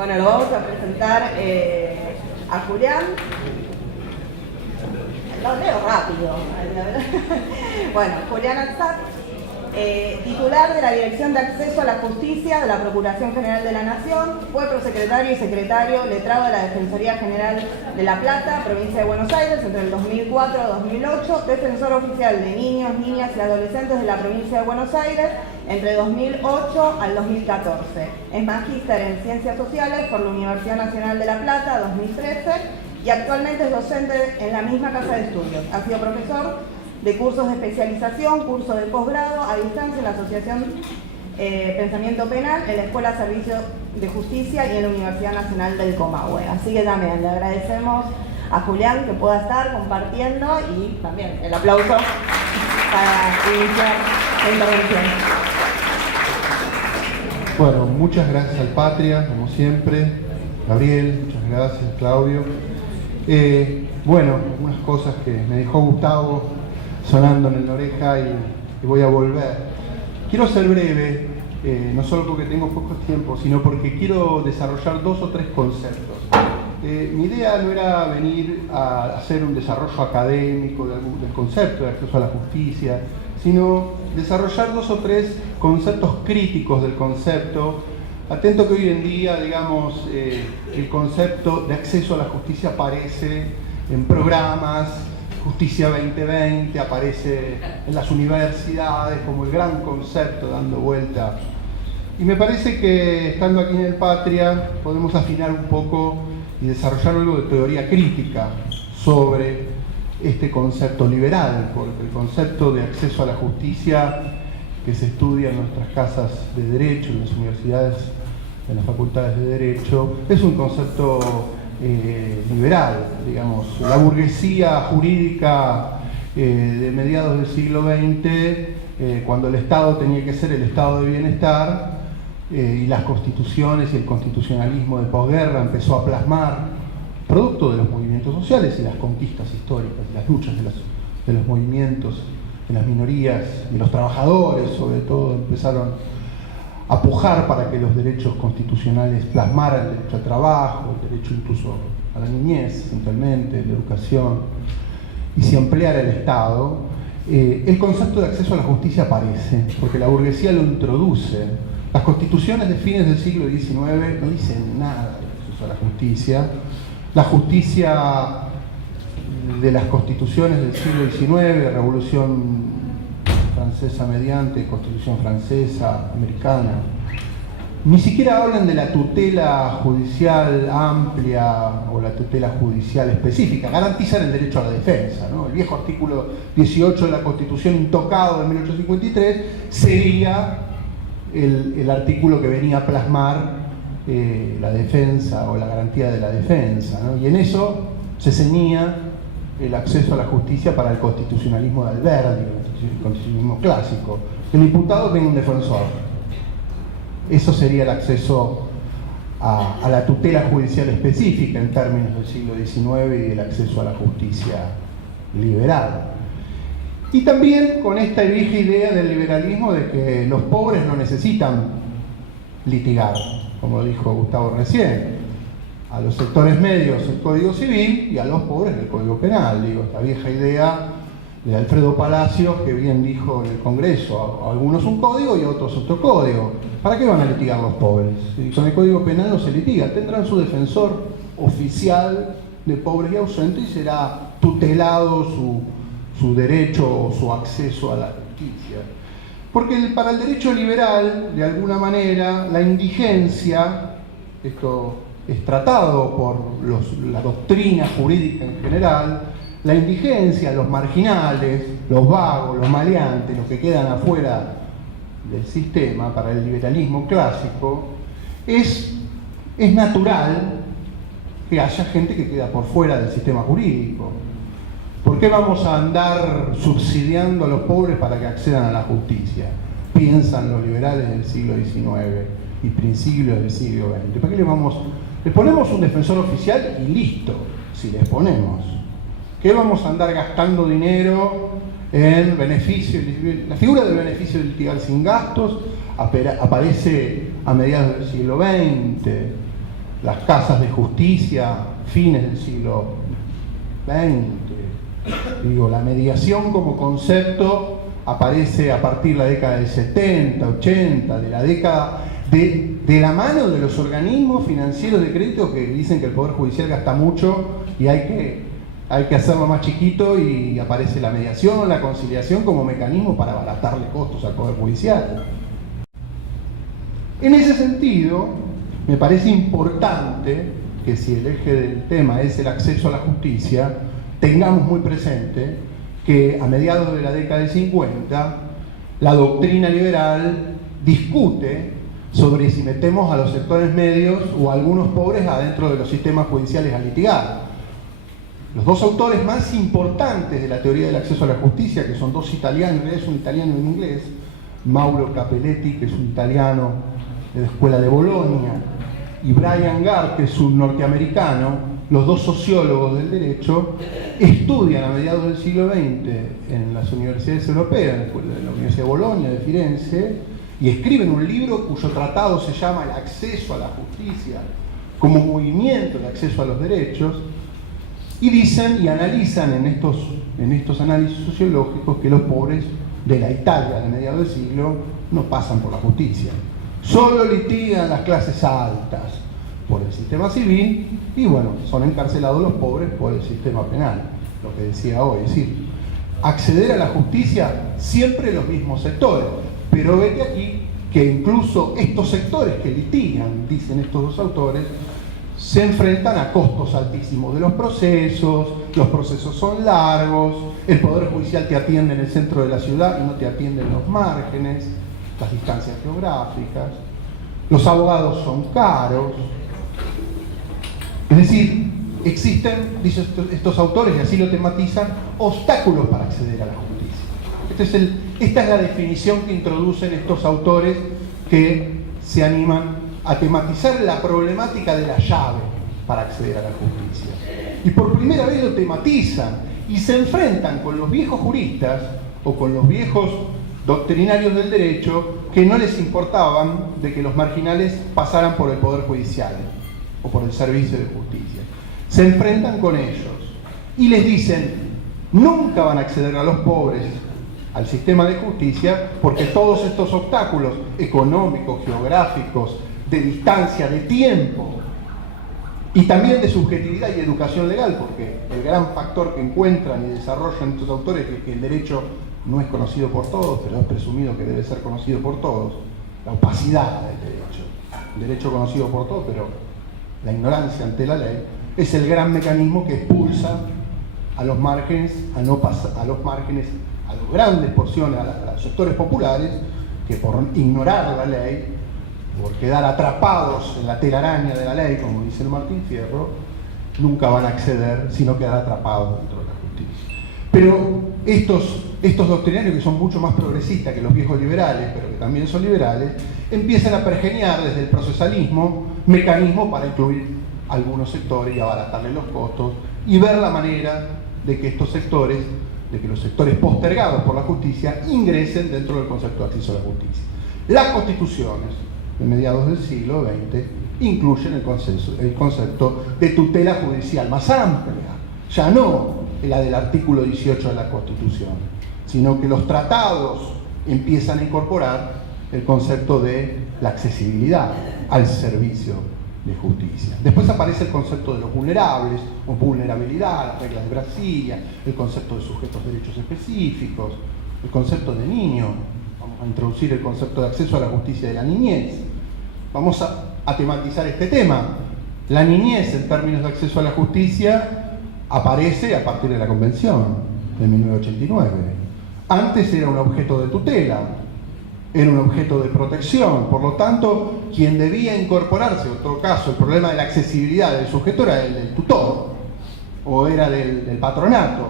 Bueno, lo vamos a presentar a Julián. Lo leo rápido. Bueno, Julián Atzak, titular de la Dirección de Acceso a la Justicia de la Procuración General de la Nación, fue prosecretario y secretario letrado de la Defensoría General de La Plata, provincia de Buenos Aires, entre el 2004 y 2008, defensor oficial de niños, niñas y adolescentes de la provincia de Buenos Aires, entre 2008 al 2014. Es magíster en Ciencias Sociales por la Universidad Nacional de La Plata, 2013, y actualmente es docente en la misma casa de estudios. Ha sido profesor de cursos de especialización, cursos de posgrado a distancia en la Asociación Pensamiento Penal, en la Escuela Servicio de Justicia y en la Universidad Nacional del Comahue. Así que también le agradecemos a Julián que pueda estar compartiendo y también el aplauso para iniciar la intervención. Bueno, muchas gracias al Patria, como siempre. Gabriel, muchas gracias, Claudio. Bueno, unas cosas que me dejó Gustavo sonando en la oreja y voy a volver. Quiero ser breve, no solo porque tengo poco tiempo, sino porque quiero desarrollar 2 o 3 conceptos. Mi idea no era venir a hacer un desarrollo académico del concepto de acceso a la justicia, sino desarrollar 2 o 3 conceptos críticos del concepto. Atento que hoy en día, digamos, el concepto de acceso a la justicia aparece en programas, Justicia 2020, aparece en las universidades como el gran concepto dando vuelta. Y me parece que estando aquí en el Patria podemos afinar un poco y desarrollar algo de teoría crítica sobre este concepto liberal, porque el concepto de acceso a la justicia que se estudia en nuestras casas de derecho, en las universidades, en las facultades de derecho, es un concepto liberal, digamos. La burguesía jurídica de mediados del siglo XX, cuando el Estado tenía que ser el Estado de bienestar, y las constituciones y el constitucionalismo de posguerra empezó a plasmar, producto de los movimientos sociales y las conquistas históricas y las luchas de los movimientos, de las minorías, de los trabajadores, sobre todo, empezaron a pujar para que los derechos constitucionales plasmaran el derecho al trabajo, el derecho incluso a la niñez, centralmente, la educación, y se ampliara el Estado. El concepto de acceso a la justicia aparece, porque la burguesía lo introduce. Las constituciones de fines del siglo XIX no dicen nada de acceso a la justicia. La justicia de las constituciones del siglo XIX, Revolución Francesa mediante, Constitución Francesa, Americana, ni siquiera hablan de la tutela judicial amplia o la tutela judicial específica. Garantizan el derecho a la defensa, ¿no? El viejo artículo 18 de la Constitución, intocado de 1853, sería el artículo que venía a plasmar la defensa o la garantía de la defensa, ¿no? Y en eso se ceñía el acceso a la justicia para el constitucionalismo de Alberdi, el constitucionalismo clásico. El imputado tenga un defensor. Eso sería el acceso a la tutela judicial específica en términos del siglo XIX y el acceso a la justicia liberal. Y también con esta vieja idea del liberalismo de que los pobres no necesitan litigar, como dijo Gustavo recién. A los sectores medios el Código Civil y a los pobres el Código Penal. Digo, esta vieja idea de Alfredo Palacios, que bien dijo en el Congreso, a algunos un código y a otros otro código. ¿Para qué van a litigar los pobres? Si con el Código Penal no se litiga, tendrán su defensor oficial de pobres y ausentes y será tutelado su derecho o su acceso a la justicia. Porque para el derecho liberal, de alguna manera, la indigencia, esto es tratado por la doctrina jurídica en general, la indigencia, los marginales, los vagos, los maleantes, los que quedan afuera del sistema, para el liberalismo clásico, es natural que haya gente que queda por fuera del sistema jurídico. ¿Por qué vamos a andar subsidiando a los pobres para que accedan a la justicia? Piensan los liberales del siglo XIX y principios del siglo XX. ¿Para qué les ponemos un defensor oficial y listo, si les ponemos? ¿Qué vamos a andar gastando dinero en beneficio? La figura del beneficio de litigar sin gastos aparece a mediados del siglo XX. las casas de justicia, fines del siglo XX. Digo, la mediación como concepto aparece a partir de la década del 70, 80, de la década de la mano de los organismos financieros de crédito que dicen que el Poder Judicial gasta mucho y hay que hacerlo más chiquito, y aparece la mediación, la conciliación como mecanismo para abaratarle costos al Poder Judicial. En ese sentido, me parece importante que si el eje del tema es el acceso a la justicia, tengamos muy presente que a mediados de la década del 50, la doctrina liberal discute sobre si metemos a los sectores medios o a algunos pobres adentro de los sistemas judiciales a litigar. Los dos autores más importantes de la teoría del acceso a la justicia, que son dos italianos, es un italiano y un inglés, Mauro Capelletti, que es un italiano de la escuela de Bolonia, y Brian Gard, que es un norteamericano, los dos sociólogos del derecho, estudian a mediados del siglo XX en las universidades europeas, en la Universidad de Bolonia, de Firenze, y escriben un libro cuyo tratado se llama El acceso a la justicia como movimiento de acceso a los derechos, y dicen y analizan en estos análisis sociológicos que los pobres de la Italia de mediados del siglo no pasan por la justicia. Solo litigan las clases altas por el sistema civil y, bueno, son encarcelados los pobres por el sistema penal, lo que decía hoy. Es decir, acceder a la justicia siempre los mismos sectores, pero vete aquí que incluso estos sectores que litigan, dicen estos dos autores, se enfrentan a costos altísimos de los procesos son largos, el Poder Judicial te atiende en el centro de la ciudad y no te atiende en los márgenes, las distancias geográficas, los abogados son caros. Es decir, existen, dicen estos autores, y así lo tematizan, obstáculos para acceder a la justicia. Esta es la definición que introducen estos autores que se animan a tematizar la problemática de la llave para acceder a la justicia. Y por primera vez lo tematizan y se enfrentan con los viejos juristas o con los viejos doctrinarios del derecho que no les importaban de que los marginales pasaran por el Poder Judicial o por el servicio de justicia. Se enfrentan con ellos y les dicen: nunca van a acceder a los pobres al sistema de justicia porque todos estos obstáculos económicos, geográficos, de distancia, de tiempo y también de subjetividad y educación legal, porque el gran factor que encuentran y desarrollan estos autores es que el derecho no es conocido por todos, pero es presumido que debe ser conocido por todos, la opacidad del derecho. El derecho conocido por todos, pero la ignorancia ante la ley, es el gran mecanismo que expulsa a los márgenes, a los grandes porciones, a los sectores populares, que por ignorar la ley, por quedar atrapados en la telaraña de la ley, como dice el Martín Fierro, nunca van a acceder, sino quedar atrapados dentro de la justicia. Pero estos doctrinarios, que son mucho más progresistas que los viejos liberales, pero que también son liberales, empiezan a pergeniar desde el procesalismo mecanismos para incluir algunos sectores y abaratarles los costos y ver la manera de que estos sectores, de que los sectores postergados por la justicia ingresen dentro del concepto de acceso a la justicia. Las constituciones de mediados del siglo XX incluyen el concepto de tutela judicial más amplia, ya no la del artículo 18 de la Constitución, sino que los tratados empiezan a incorporar el concepto de la accesibilidad al servicio de justicia. Después aparece el concepto de los vulnerables o vulnerabilidad, las reglas de Brasilia, el concepto de sujetos de derechos específicos, el concepto de niño. Vamos a introducir el concepto de acceso a la justicia de la niñez. Vamos a tematizar este tema. La niñez, en términos de acceso a la justicia, aparece a partir de la Convención de 1989. Antes era un objeto de tutela, era un objeto de protección, por lo tanto, quien debía incorporarse, en todo caso, el problema de la accesibilidad del sujeto era el del tutor, o era del patronato.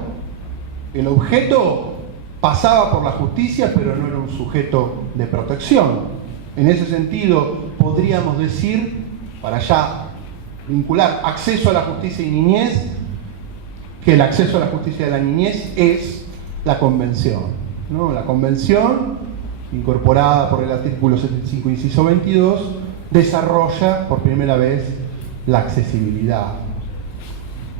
El objeto pasaba por la justicia, pero no era un sujeto de protección. En ese sentido, podríamos decir, para ya vincular acceso a la justicia y niñez, que el acceso a la justicia de la niñez es la Convención, ¿no? La Convención, incorporada por el artículo 75, inciso 22, desarrolla por primera vez la accesibilidad.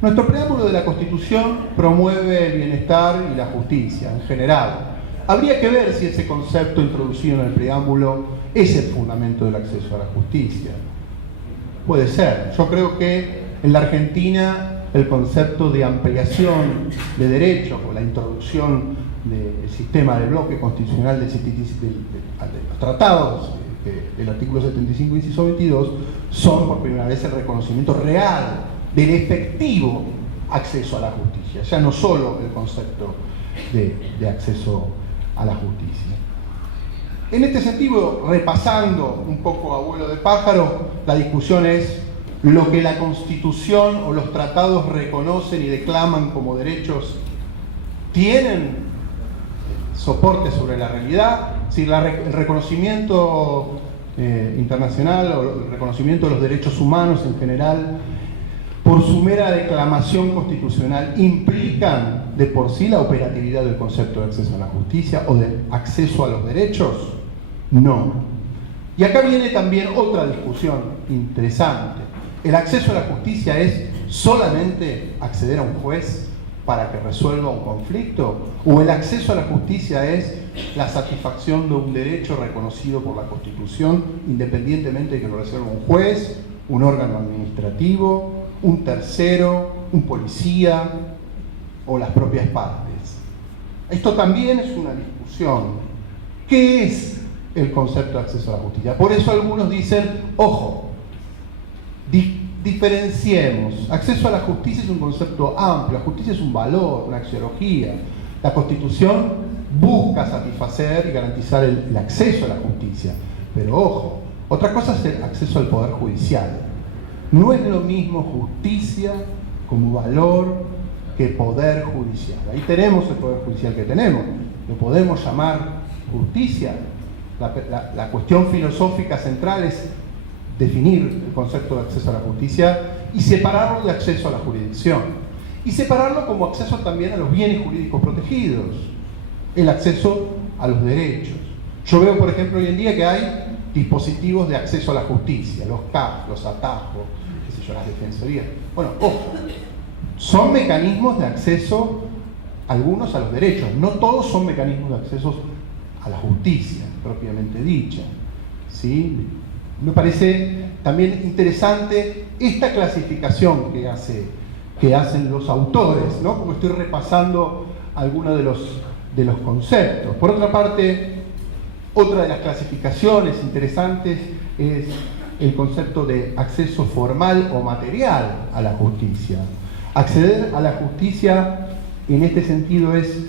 Nuestro preámbulo de la Constitución promueve el bienestar y la justicia en general. Habría que ver si ese concepto introducido en el preámbulo es el fundamento del acceso a la justicia. Puede ser. Yo creo que en la Argentina el concepto de ampliación de derechos o la introducción del sistema de bloque constitucional de los tratados del artículo 75, inciso 22, son por primera vez el reconocimiento real del efectivo acceso a la justicia, ya no solo el concepto de acceso a la justicia. En este sentido, repasando un poco a vuelo de pájaro, la discusión es lo que la Constitución o los tratados reconocen y declaman como derechos, ¿tienen soporte sobre la realidad? Si el reconocimiento internacional o el reconocimiento de los derechos humanos en general, por su mera declamación constitucional, implican de por sí la operatividad del concepto de acceso a la justicia o de acceso a los derechos. No. Y acá viene también otra discusión interesante. ¿El acceso a la justicia es solamente acceder a un juez para que resuelva un conflicto? ¿O el acceso a la justicia es la satisfacción de un derecho reconocido por la Constitución, independientemente de que lo resuelva un juez, un órgano administrativo, un tercero, un policía o las propias partes? Esto también es una discusión. ¿Qué es el concepto de acceso a la justicia? Por eso algunos dicen, ojo, diferenciemos. Acceso a la justicia es un concepto amplio, la justicia es un valor, una axiología. La Constitución busca satisfacer y garantizar el acceso a la justicia. Pero ojo, otra cosa es el acceso al poder judicial. No es lo mismo justicia como valor que poder judicial. Ahí tenemos el poder judicial que tenemos. Lo podemos llamar justicia. La cuestión filosófica central es definir el concepto de acceso a la justicia y separarlo de acceso a la jurisdicción. Y separarlo como acceso también a los bienes jurídicos protegidos, el acceso a los derechos. Yo veo, por ejemplo, hoy en día que hay dispositivos de acceso a la justicia, los CAF, los atajos, qué sé yo, las defensorías. Bueno, ojo, son mecanismos de acceso, algunos a los derechos, no todos son mecanismos de acceso a la justicia, propiamente dicha. ¿Sí? Me parece también interesante esta clasificación que hacen los autores, ¿no? Como estoy repasando algunos de los conceptos. Por otra parte, otra de las clasificaciones interesantes es el concepto de acceso formal o material a la justicia. Acceder a la justicia en este sentido es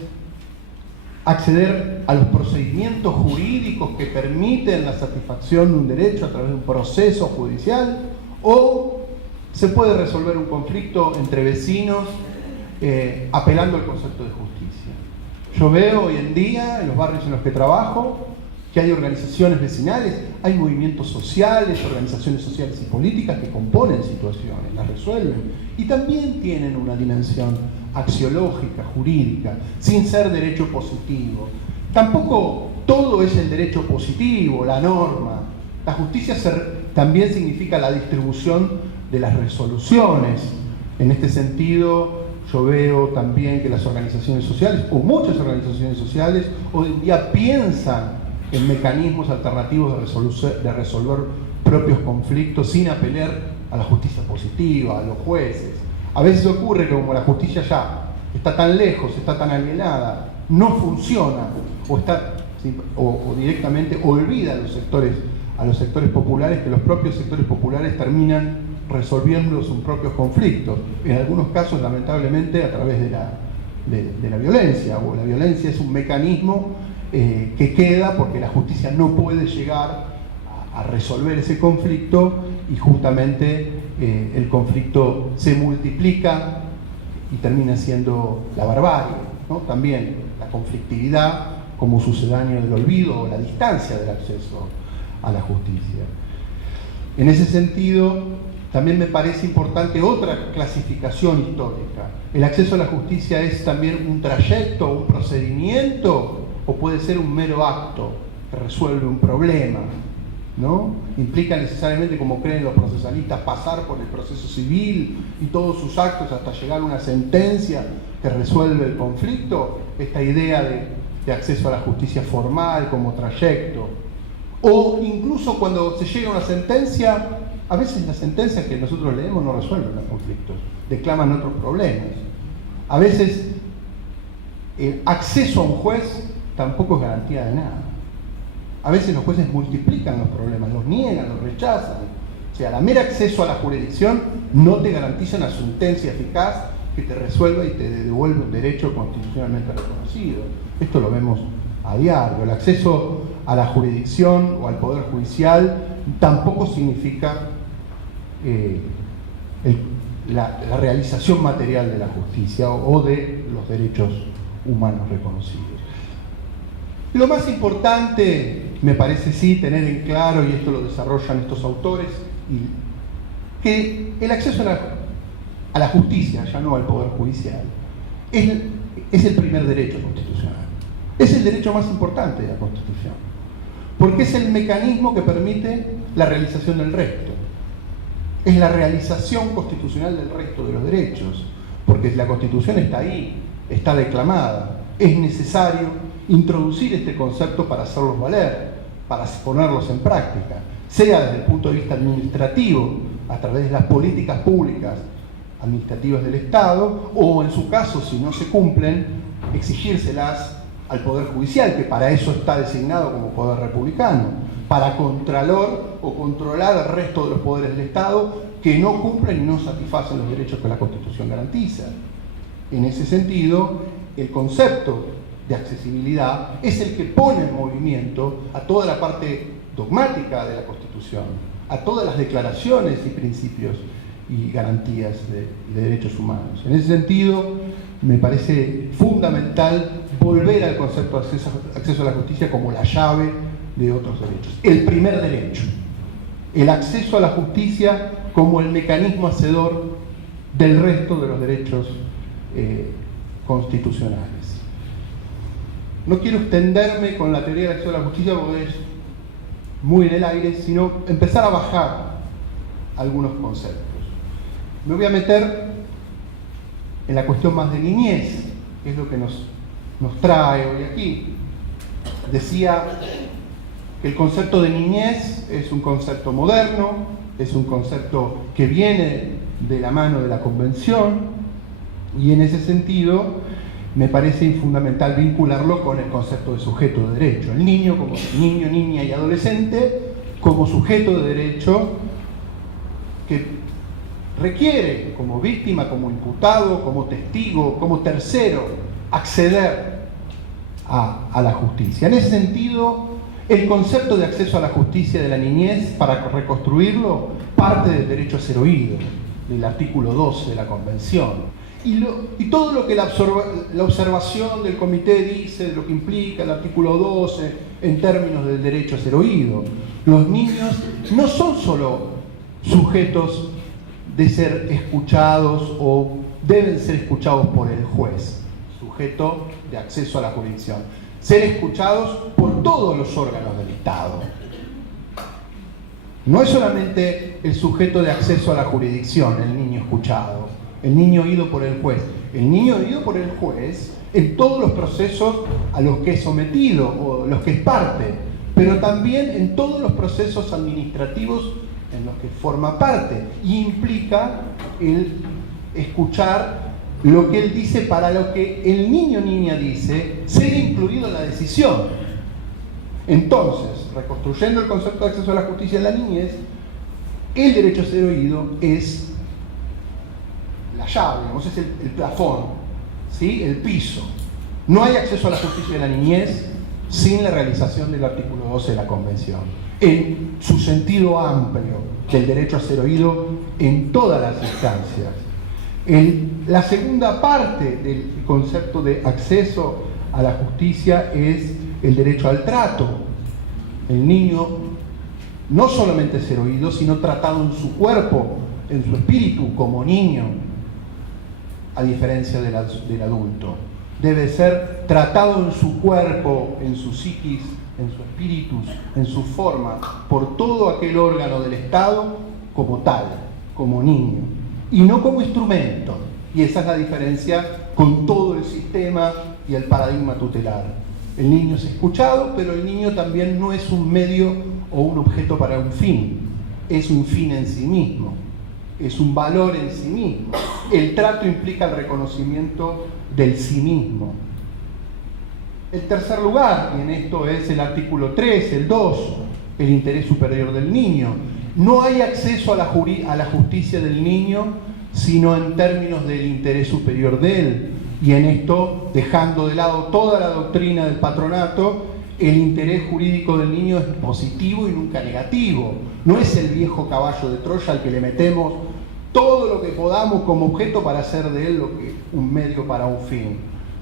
acceder a los procedimientos jurídicos que permiten la satisfacción de un derecho a través de un proceso judicial, o se puede resolver un conflicto entre vecinos apelando al concepto de justicia. Yo veo hoy en día en los barrios en los que trabajo que hay organizaciones vecinales, hay movimientos sociales, organizaciones sociales y políticas que componen situaciones, las resuelven y también tienen una dimensión axiológica, jurídica, sin ser derecho positivo. Tampoco todo es el derecho positivo, la norma. La justicia también significa la distribución de las resoluciones. En este sentido, yo veo también que las organizaciones sociales, o muchas organizaciones sociales, hoy en día piensan en mecanismos alternativos de resolver propios conflictos sin apelar a la justicia positiva, a los jueces. A veces ocurre que como la justicia ya está tan lejos, está tan alienada, no funciona o directamente olvida a los sectores populares, que los propios sectores populares terminan resolviendo sus propios conflictos. En algunos casos, lamentablemente, a través de la violencia, o la violencia es un mecanismo que queda porque la justicia no puede llegar a resolver ese conflicto y justamente el conflicto se multiplica y termina siendo la barbarie, ¿no? También la conflictividad como sucedáneo del olvido o la distancia del acceso a la justicia. En ese sentido, también me parece importante otra clasificación histórica. ¿El acceso a la justicia es también un trayecto, un procedimiento, o puede ser un mero acto que resuelve un problema? ¿no? Implica necesariamente, como creen los procesalistas, pasar por el proceso civil y todos sus actos hasta llegar a una sentencia que resuelve el conflicto. Esta idea de acceso a la justicia formal como trayecto. O incluso cuando se llega a una sentencia, a veces las sentencias que nosotros leemos no resuelven los conflictos, declaman otros problemas. A veces el acceso a un juez tampoco es garantía de nada. A veces los jueces multiplican los problemas, los niegan, los rechazan. O sea, el mero acceso a la jurisdicción no te garantiza una sentencia eficaz que te resuelva y te devuelve un derecho constitucionalmente reconocido. Esto lo vemos a diario. El acceso a la jurisdicción o al poder judicial tampoco significa la realización material de la justicia o de los derechos humanos reconocidos. Lo más importante, me parece sí tener en claro, y esto lo desarrollan estos autores, que el acceso a la justicia, ya no al poder judicial, es el primer derecho constitucional. Es el derecho más importante de la Constitución, porque es el mecanismo que permite la realización del resto. Es la realización constitucional del resto de los derechos, porque la Constitución está ahí, está declamada. Es necesario introducir este concepto para hacerlos valer, para ponerlos en práctica, sea desde el punto de vista administrativo, a través de las políticas públicas administrativas del Estado, o en su caso, si no se cumplen, exigírselas al Poder Judicial, que para eso está designado como poder republicano, para contralor o controlar el resto de los poderes del Estado que no cumplen y no satisfacen los derechos que la Constitución garantiza. En ese sentido, el concepto de accesibilidad es el que pone en movimiento a toda la parte dogmática de la Constitución, a todas las declaraciones y principios y garantías de derechos humanos. En ese sentido, me parece fundamental volver al concepto de acceso a la justicia como la llave de otros derechos. El primer derecho, el acceso a la justicia como el mecanismo hacedor del resto de los derechos constitucionales. No quiero extenderme con la teoría del acceso a la justicia porque es muy en el aire, sino empezar a bajar algunos conceptos. Me voy a meter en la cuestión más de niñez, que es lo que nos trae hoy aquí. Decía que el concepto de niñez es un concepto moderno, es un concepto que viene de la mano de la Convención, y en ese sentido me parece fundamental vincularlo con el concepto de sujeto de derecho. El niño como niño, niña y adolescente como sujeto de derecho que requiere como víctima, como imputado, como testigo, como tercero, acceder a la justicia. En ese sentido, el concepto de acceso a la justicia de la niñez, para reconstruirlo, parte del derecho a ser oído, del artículo 12 de la Convención. Y todo lo que la observación del comité dice, de lo que implica el artículo 12 en términos del derecho a ser oído. Los niños no son solo sujetos de ser escuchados o deben ser escuchados por el juez, sujeto de acceso a la jurisdicción, ser escuchados por todos los órganos del Estado. No es solamente el sujeto de acceso a la jurisdicción, el niño escuchado, el niño oído por el juez. El niño oído por el juez en todos los procesos a los que es sometido o los que es parte, pero también en todos los procesos administrativos en los que forma parte, y implica el escuchar lo que él dice para lo que el niño o niña dice, ser incluido en la decisión. Entonces, reconstruyendo el concepto de acceso a la justicia en la niñez, el derecho a ser oído es la llave, digamos, es el plafón, ¿sí? El piso. No hay acceso a la justicia en la niñez sin la realización del artículo 12 de la Convención, en su sentido amplio del derecho a ser oído en todas las instancias. La segunda parte del concepto de acceso a la justicia es el derecho al trato. El niño no solamente ser oído, sino tratado en su cuerpo, en su espíritu como niño, a diferencia del adulto. debe ser tratado en su cuerpo, en su psiquis, en su espíritus, en su forma, por todo aquel órgano del Estado como tal, como niño, y no como instrumento. Y esa es la diferencia con todo el sistema y el paradigma tutelar. El niño es escuchado, pero el niño también no es un medio o un objeto para un fin, es un fin en sí mismo, es un valor en sí mismo. El trato implica el reconocimiento del sí mismo. El tercer lugar, y en esto es el artículo 3, el 2, el interés superior del niño. No hay acceso a la justicia del niño sino en términos del interés superior de él. Y en esto, dejando de lado toda la doctrina del patronato, el interés jurídico del niño es positivo y nunca negativo. No es el viejo caballo de Troya al que le metemos todo lo que podamos como objeto para hacer de él un medio para un fin,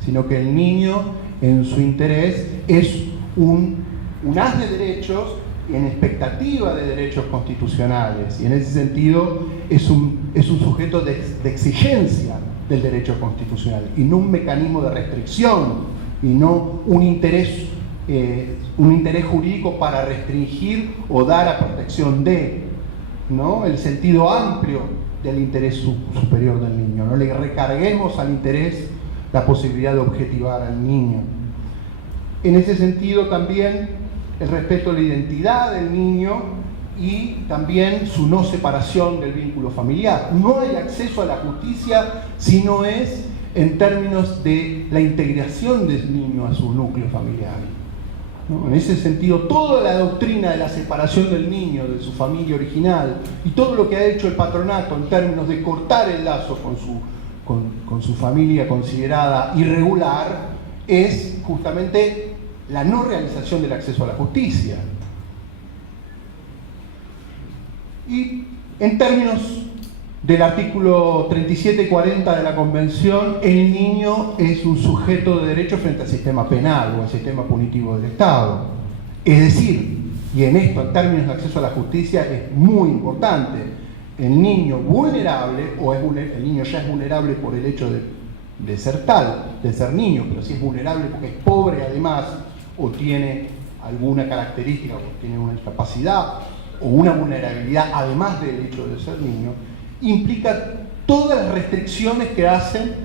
sino que el niño, en su interés, es un haz de derechos en expectativa de derechos constitucionales, y en ese sentido es un sujeto de exigencia del derecho constitucional, y no un mecanismo de restricción, y no un interés jurídico para restringir o dar a protección de, ¿no? El sentido amplio del interés superior del niño. No le recarguemos al interés la posibilidad de objetivar al niño. En ese sentido también el respeto a la identidad del niño y también su no separación del vínculo familiar. No hay acceso a la justicia si no es en términos de la integración del niño a su núcleo familiar, ¿no? En ese sentido, toda la doctrina de la separación del niño de su familia original y todo lo que ha hecho el patronato en términos de cortar el lazo con su familia considerada irregular es justamente la no realización del acceso a la justicia. Y en términos del artículo 37 y 40 de la Convención, el niño es un sujeto de derecho frente al sistema penal o al sistema punitivo del Estado. Es decir, y en esto, en términos de acceso a la justicia, es muy importante, el niño vulnerable, el niño ya es vulnerable por el hecho de ser tal, de ser niño, pero si es vulnerable porque es pobre además, o tiene alguna característica, o tiene una discapacidad, o una vulnerabilidad además del hecho de ser niño, implica todas las restricciones que hacen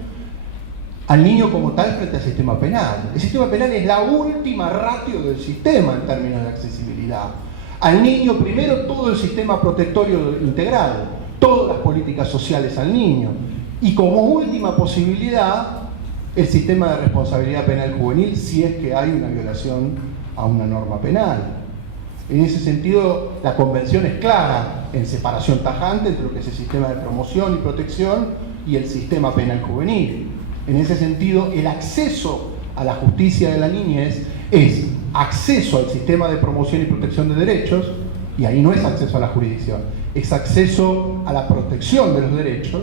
al niño como tal frente al sistema penal. El sistema penal es la última ratio del sistema en términos de accesibilidad. Al niño primero todo el sistema protectorio integral, todas las políticas sociales al niño, y como última posibilidad el sistema de responsabilidad penal juvenil si es que hay una violación a una norma penal. En ese sentido, la Convención es clara en separación tajante entre lo que es el sistema de promoción y protección y el sistema penal juvenil. En ese sentido, el acceso a la justicia de la niñez es acceso al sistema de promoción y protección de derechos, y ahí no es acceso a la jurisdicción, es acceso a la protección de los derechos,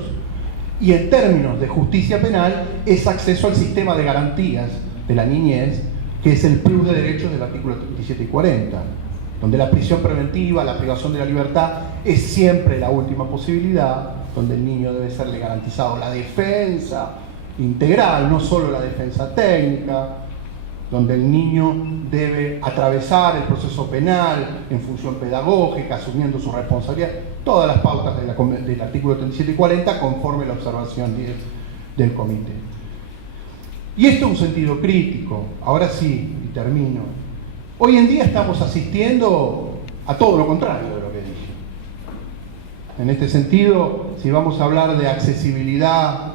y en términos de justicia penal es acceso al sistema de garantías de la niñez, que es el plus de derechos del artículo 37 y 40, donde la prisión preventiva, la privación de la libertad es siempre la última posibilidad, donde el niño debe serle garantizado la defensa integral, no solo la defensa técnica, donde el niño debe atravesar el proceso penal en función pedagógica, asumiendo su responsabilidad, todas las pautas del artículo 37 y 40 conforme la observación 10 del comité. Y esto es un sentido crítico. Ahora sí, y termino. Hoy en día estamos asistiendo a todo lo contrario de lo que dije. En este sentido, si vamos a hablar de accesibilidad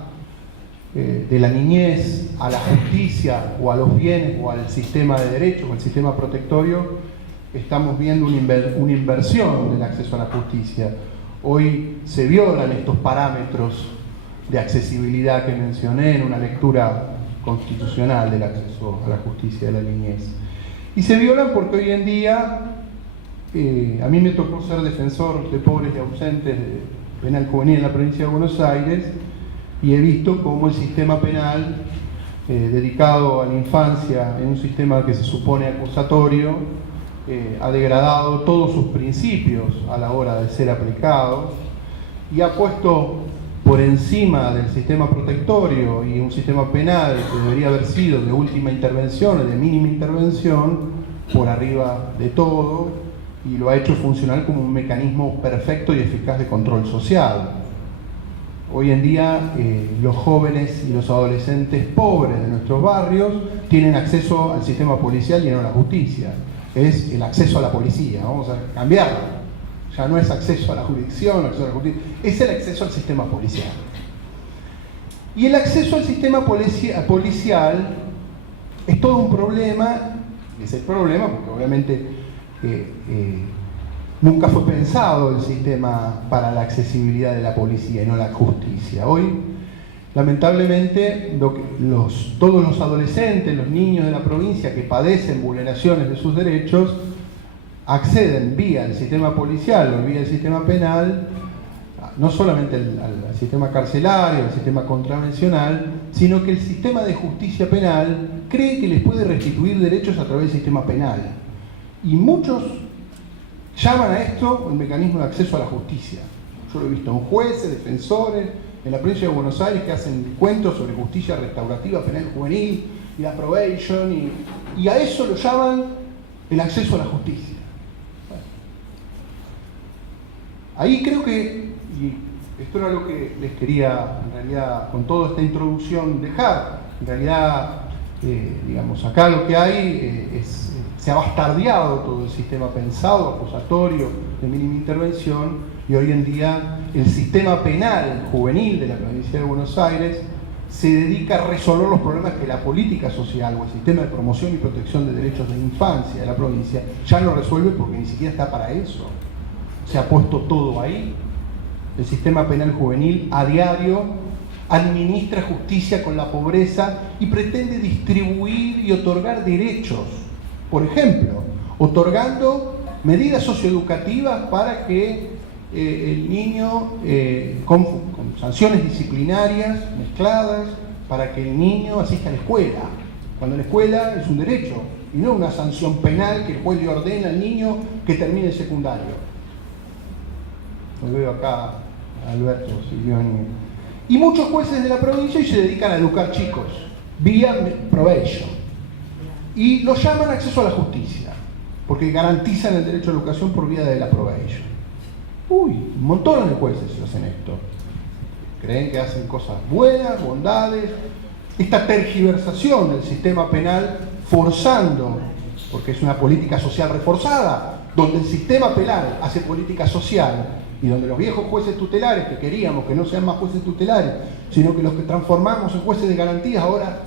de la niñez a la justicia o a los bienes o al sistema de derechos o al sistema protectorio, estamos viendo una inversión del acceso a la justicia. Hoy se violan estos parámetros de accesibilidad que mencioné en una lectura constitucional del acceso a la justicia de la niñez. Y se violan porque hoy en día, a mí me tocó ser defensor de pobres y ausentes de penal juvenil en la provincia de Buenos Aires, y he visto cómo el sistema penal dedicado a la infancia en un sistema que se supone acusatorio ha degradado todos sus principios a la hora de ser aplicado y ha puesto por encima del sistema protectorio y un sistema penal que debería haber sido de última intervención o de mínima intervención, por arriba de todo, y lo ha hecho funcionar como un mecanismo perfecto y eficaz de control social. Hoy en día los jóvenes y los adolescentes pobres de nuestros barrios tienen acceso al sistema policial y no a la justicia. Es el acceso a la policía, vamos a cambiarlo. Ya no es acceso a la jurisdicción, acceso a la justicia, es el acceso al sistema policial. Y el acceso al sistema policial es todo un problema, es el problema porque obviamente nunca fue pensado el sistema para la accesibilidad de la policía y no la justicia. Hoy, lamentablemente, todos los adolescentes, los niños de la provincia que padecen vulneraciones de sus derechos, acceden vía el sistema policial o vía el sistema penal, no solamente al sistema carcelario, al sistema contravencional, sino que el sistema de justicia penal cree que les puede restituir derechos a través del sistema penal. Y muchos llaman a esto el mecanismo de acceso a la justicia. Yo lo he visto en jueces, defensores, en la provincia de Buenos Aires que hacen cuentos sobre justicia restaurativa penal juvenil y la probation, y a eso lo llaman el acceso a la justicia. Ahí creo que, y esto era lo que les quería, en realidad, con toda esta introducción dejar, en realidad, digamos, acá lo que hay se ha bastardeado todo el sistema pensado, acusatorio, de mínima intervención, y hoy en día el sistema penal juvenil de la provincia de Buenos Aires se dedica a resolver los problemas que la política social o el sistema de promoción y protección de derechos de infancia de la provincia ya no resuelve porque ni siquiera está para eso. Se ha puesto todo ahí. El sistema penal juvenil a diario administra justicia con la pobreza y pretende distribuir y otorgar derechos. Por ejemplo, otorgando medidas socioeducativas para que el niño, con sanciones disciplinarias mezcladas, para que el niño asista a la escuela, cuando la escuela es un derecho y no una sanción penal que el juez le ordena al niño que termine el secundario. Lo veo acá, Alberto, Silvioni. Y muchos jueces de la provincia se dedican a educar chicos, vía probation. Y lo llaman acceso a la justicia, porque garantizan el derecho a la educación por vía de la probation. Uy, un montón de jueces hacen esto. Creen que hacen cosas buenas, bondades. Esta tergiversación del sistema penal forzando, porque es una política social reforzada, donde el sistema penal hace política social y donde los viejos jueces tutelares, que queríamos que no sean más jueces tutelares, sino que los que transformamos en jueces de garantías ahora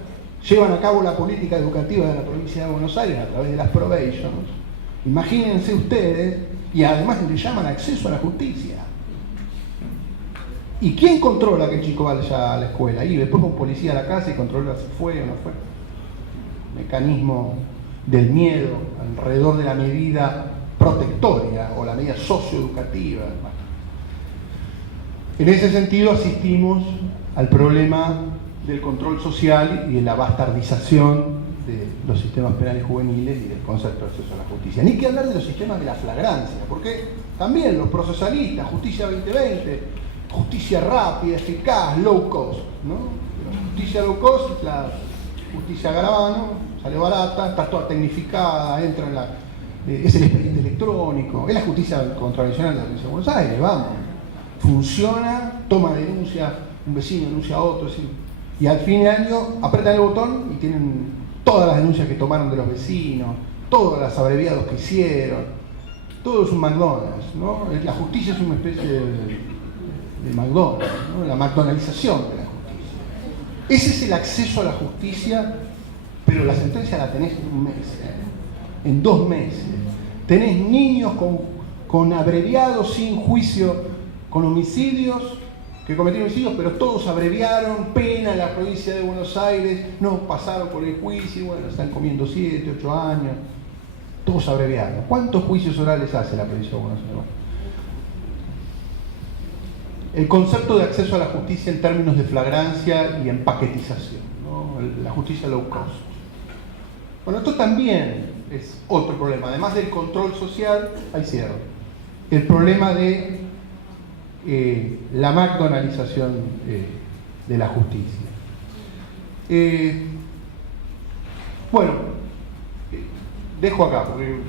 llevan a cabo la política educativa de la provincia de Buenos Aires a través de las probations. Imagínense ustedes, y además le llaman acceso a la justicia. ¿Y quién controla que el chico vaya a la escuela? Y después un policía a la casa y controla si fue o no fue. Mecanismo del miedo alrededor de la medida protectoria o la medida socioeducativa. En ese sentido asistimos al problema del control social y de la bastardización de los sistemas penales juveniles y del concepto de acceso a la justicia. Ni que hablar de los sistemas de la flagrancia, porque también los procesalistas, justicia 2020, justicia rápida, eficaz, low cost, ¿no? La justicia low cost es la justicia Garabano, sale barata, está toda tecnificada, entra en es el expediente electrónico, es la justicia contravencional de la provincia de Buenos Aires, vamos. Funciona, toma denuncia, un vecino denuncia a otro, y al fin de año apretan el botón y tienen todas las denuncias que tomaron de los vecinos, todos los abreviados que hicieron, todo es un McDonald's, ¿no? La justicia es una especie de McDonald's, ¿no? La McDonaldización de la justicia. Ese es el acceso a la justicia, pero la sentencia la tenés en un mes, en 2 meses. Tenés niños con abreviados sin juicio, con homicidios, que cometieron homicidios, pero todos abreviaron, pena en la provincia de Buenos Aires, no pasaron por el juicio, bueno, están comiendo 7, 8 años, todos abreviaron. ¿Cuántos juicios orales hace la provincia de Buenos Aires? El concepto de acceso a la justicia en términos de flagrancia y empaquetización, ¿no? La justicia low cost. Bueno, esto también es otro problema. Además del control social, hay cierre. El problema de la McDonaldización de la justicia. Bueno, dejo acá porque